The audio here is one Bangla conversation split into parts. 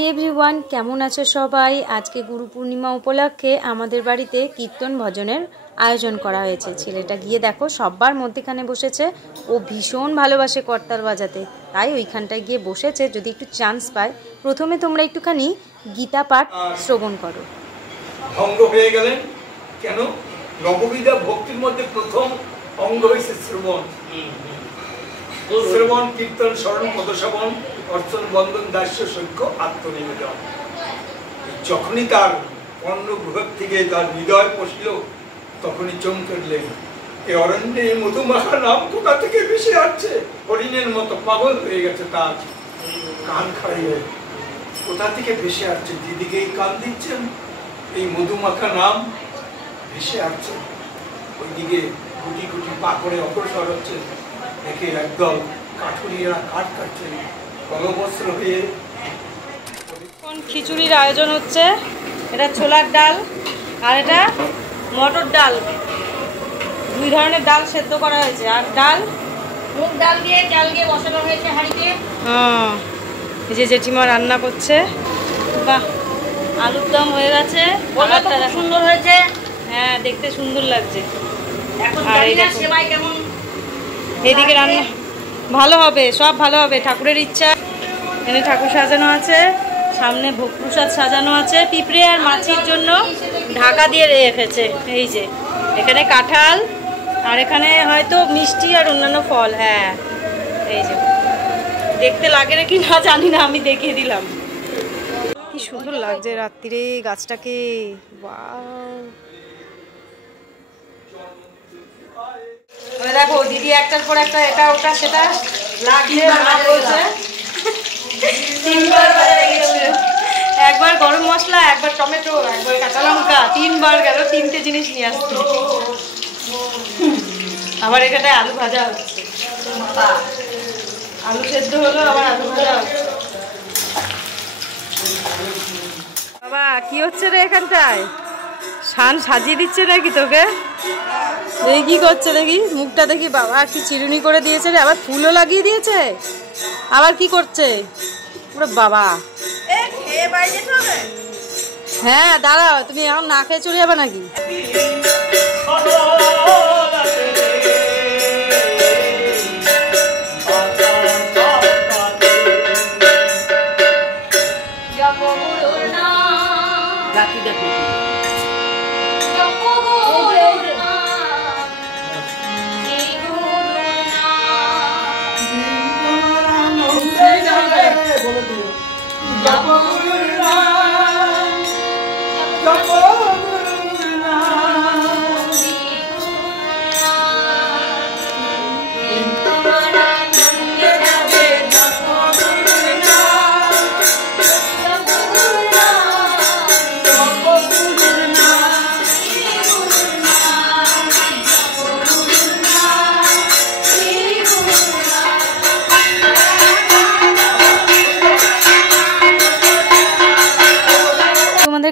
হাই এভরিওয়ান, কেমন আছো সবাই? আজকে গুরু পূর্ণিমা উপলক্ষে আমাদের বাড়িতে কীর্তন ভজনের আয়োজন করা হয়েছে। ছেলেটা গিয়ে দেখো সবার মধ্যেখানে বসেছে। ও ভীষণ ভালোবাসে করতাল বাজাতে, তাই ওইখানটায় গিয়ে বসেছে। যদি একটু চান্স পায়, প্রথমে তোমরা একটুখানি গীতা পাঠ শ্রবণ করো। ভঙ্গ হয়ে গেলেন কেন? নববিধা ভক্তির মধ্যে প্রথম অঙ্গ হয়েছে শ্রবণ। শ্রবণ, কীর্তন, স্মরণ, পদশ্রবণ, অর্চন, বন্দন, দাস্য, সৈক্য, আত্মনিবেদন। যখনই তার অন্নগৃহ থেকে তার হৃদয় পশিল, তখনই চমকে উঠলেন। এই অরণ্যে মধুমাখা নাম কোথা থেকে ভেসে আসছে। হরিণের মতো পাগল হয়ে গেছে তার কান খাড়িয়ে। কোথা থেকে ভেসে আসছে? যেদিকেই কান দিচ্ছেন এই মধুমাখা নাম ভেসে আসছে। ওইদিকে গুটি গুটি পা করে অগ্রসর হচ্ছে। দেখে একদল কাঠুরিয়া কাঠ কাটছেন গলবস্ত্র হয়ে। খিচুড়ির আয়োজন হচ্ছে। এটা ছোলার ডাল আর এটা মটর ডাল, দুই ধরনের ডাল সেদ্ধ করা হয়েছে। আর ডাল মুগ ডাল দিয়ে চাল দিয়ে বসানো হয়েছে হাঁড়িতে। হ্যাঁ, এই যে জেঠিমা রান্না করছে। বাহ, আলুর দম হয়ে গেছে। কালারটা সুন্দর হয়েছে। হ্যাঁ, দেখতে সুন্দর লাগছে। এখন আর জানি এই না দেখো সেমাই কেমন। এদিকে রান্না ভালো হবে, সব ভালো হবে, ঠাকুরের ইচ্ছা। এখানে ঠাকুর সাজানো আছে, সামনে ভোগ প্রসাদ সাজানো আছে। পিঁপড়ে আর মাছির জন্য ঢাকা দিয়ে রেখেছে। এই যে এখানে কাঁঠাল, আর এখানে হয়তো মিষ্টি আর অন্যান্য ফল। হ্যাঁ, এই যে দেখতে লাগে নাকি না জানি না, আমি দেখিয়ে দিলাম। কি সুন্দর লাগছে রাত্রিরে গাছটাকে। ওয়াও, দেখো দিদি একটার পর একটা এটা ওটা সেটা লাগছে। একবার গরম মশলা, একবার টমেটো, একবার কাঁচা লঙ্কা, তিনবার গেল, তিনটে জিনিস নিয়ে আসছে। আবার এখানে আলু ভাজা হচ্ছে, আলু সেদ্ধ হলো, আবার আলু ভাজা হচ্ছে। বাবা কি হচ্ছে রে এখানটায়? শান সাজিয়ে দিচ্ছে নাকি তোকে? দেখি কি করছে, দেখি মুখটা দেখি। বাবা কি চিরুনি করে দিয়েছে রে, আবার ফুলও লাগিয়ে দিয়েছে। আবার কি করছে ওরে বাবা? হ্যাঁ দাঁড়াও, তুমি এখন না খেয়ে চলে যাবে নাকি?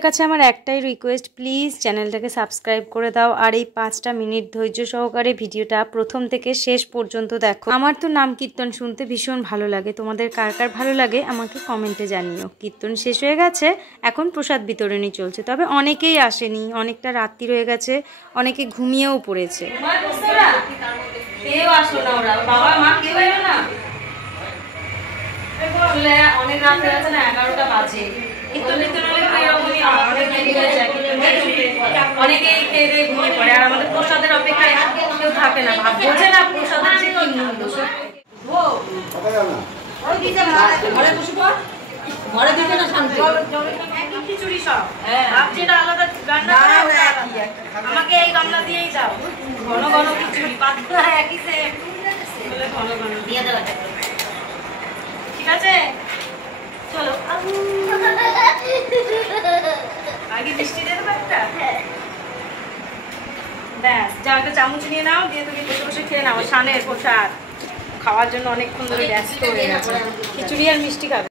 কাছে আমার একটাই রিকোয়েস্ট, প্লিজ চ্যানেলটাকে সাবস্ক্রাইব করে দাও। আর এই 5টা মিনিট ধৈর্য সহকারে ভিডিওটা প্রথম থেকে শেষ পর্যন্ত দেখো। আমার তো নাম কীর্তন শুনতে ভীষণ ভালো লাগে। তোমাদের কার কার ভালো লাগে আমাকে কমেন্টে জানিও। কীর্তন শেষ হয়ে গেছে, এখন প্রসাদ বিতরণী চলছে। তবে অনেকেই আসেনি, অনেকটা রাত্রি হয়ে গেছে, অনেকে ঘুমিয়েও পড়েছে। অনেক রাত হয়ে গেছে না, 11টা বাজে। অনেকেই খেয়ে দিয়ে ঘুমিয়ে পড়ে, আর আমাদের প্রসাদের অপেক্ষায় কেউ থাকে না। বোঝে না প্রসাদের যে কি মূল্য। খিচুড়ি সব যেটা আলাদা রান্না আমাকে এই গামলা দিয়েই দাও। ঘন ঘন খিচুড়ি, পাতলা একই সে ঘন ঘন দিয়ে দেওয়া। ঠিক আছে, চলো আগে মিষ্টি দিয়ে দেবো একটা। ব্যাস, যাও একটা চামচ নিয়ে নাও, দিয়ে তুমি বসে বসে খেয়ে নাও। শানের প্রসাদ খাওয়ার জন্য অনেকক্ষণ ধরে ব্যস্ত হয়ে গেছে। খিচুড়ি আর মিষ্টি খাবে।